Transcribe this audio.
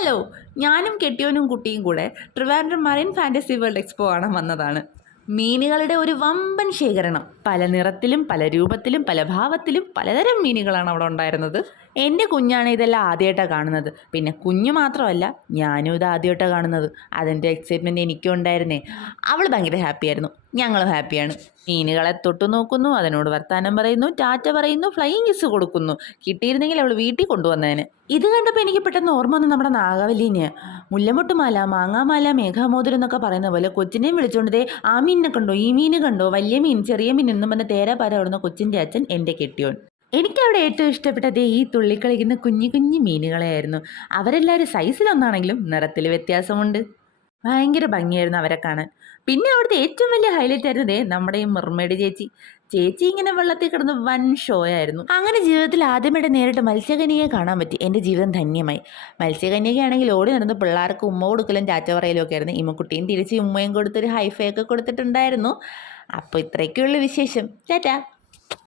Hello, ഞാനും കെട്ടിയോനും കുട്ടിയും കൂടെ Trivandrum marine fantasy world expo കാണാൻ വന്നതാണ്. മീനുകളുടെ ഒരു വമ്പൻ ശേഖരണം. പല നിറത്തിലും പല രൂപത്തിലും പല ഭാവത്തിലും പലതരം മീനുകളാണ് അവിടെ ഉണ്ടായിരുന്നത്. എൻ്റെ കുഞ്ഞാണ് ഇതെല്ലാം ആദ്യമായിട്ടാണ് കാണുന്നത്. പിന്നെ കുഞ്ഞു മാത്രമല്ല, ഞാനും ഇത് ആദ്യമായിട്ടാണ് കാണുന്നത്. അതിൻ്റെ എക്സൈറ്റ്മെൻറ്റ് എനിക്കും ഉണ്ടായിരുന്നേ. അവൾ ഭയങ്കര ഹാപ്പിയായിരുന്നു, ഞങ്ങളും ഹാപ്പിയാണ്. മീനുകളെ തൊട്ടു നോക്കുന്നു, അതിനോട് വർത്താനം പറയുന്നു, ടാറ്റ പറയുന്നു, ഫ്ലൈയിങ് കിസ് കൊടുക്കുന്നു. കിട്ടിയിരുന്നെങ്കിൽ അവൾ വീട്ടിൽ കൊണ്ടുവന്നേനെ. ഇത് കണ്ടപ്പോൾ എനിക്ക് പെട്ടെന്ന് ഓർമ്മ വന്നു നമ്മുടെ നാഗവല്ലിനെ. മുല്ലമൊട്ടുമാല, മാങ്ങാമാല, മേഘാമോതിരം എന്നൊക്കെ പറയുന്ന പോലെ കൊച്ചിനെയും വിളിച്ചുകൊണ്ട് ദേ ആ മീനിനെ കണ്ടോ, ഈ മീൻ കണ്ടോ, വലിയ മീൻ ചെറിയ മീൻ എന്നും പറഞ്ഞ തേരാപാര ഓടുന്ന കൊച്ചിൻ്റെ അച്ഛൻ എൻ്റെ കെട്ടിയോൻ. എനിക്കവിടെ ഏറ്റവും ഇഷ്ടപ്പെട്ടത് ഈ തുള്ളിക്കളിക്കുന്ന കുഞ്ഞു കുഞ്ഞു മീനുകളെയായിരുന്നു. അവരെല്ലാവരും സൈസിലൊന്നാണെങ്കിലും നിറത്തിൽ വ്യത്യാസമുണ്ട്. ഭയങ്കര ഭംഗിയായിരുന്നു അവരെ കാണാൻ. പിന്നെ അവിടുത്തെ ഏറ്റവും വലിയ ഹൈലൈറ്റ് ആയിരുന്നു നമ്മുടെ ഈ മെർമെയ്ഡ് ചേച്ചി. ചേച്ചി ഇങ്ങനെ വെള്ളത്തിൽ കിടന്ന് വൻ ഷോ ആയിരുന്നു. അങ്ങനെ ജീവിതത്തിൽ ആദ്യമായിട്ട് നേരിട്ട് മത്സ്യകന്യകയെ കാണാൻ പറ്റി. എൻ്റെ ജീവിതം ധന്യമായി. മത്സ്യകന്യകയാണെങ്കിൽ ഓടി നടന്ന് പിള്ളേർക്ക് ഉമ്മ കൊടുക്കലും ചാച്ച പറയലും ഒക്കെ ആയിരുന്നു. ഇമ്മക്കുട്ടിയും തിരിച്ച് ഉമ്മയും കൊടുത്തൊരു ഹൈഫൈ ഒക്കെ കൊടുത്തിട്ടുണ്ടായിരുന്നു. അപ്പോൾ ഇത്രയൊക്കെയുള്ള വിശേഷം. ടാറ്റാ.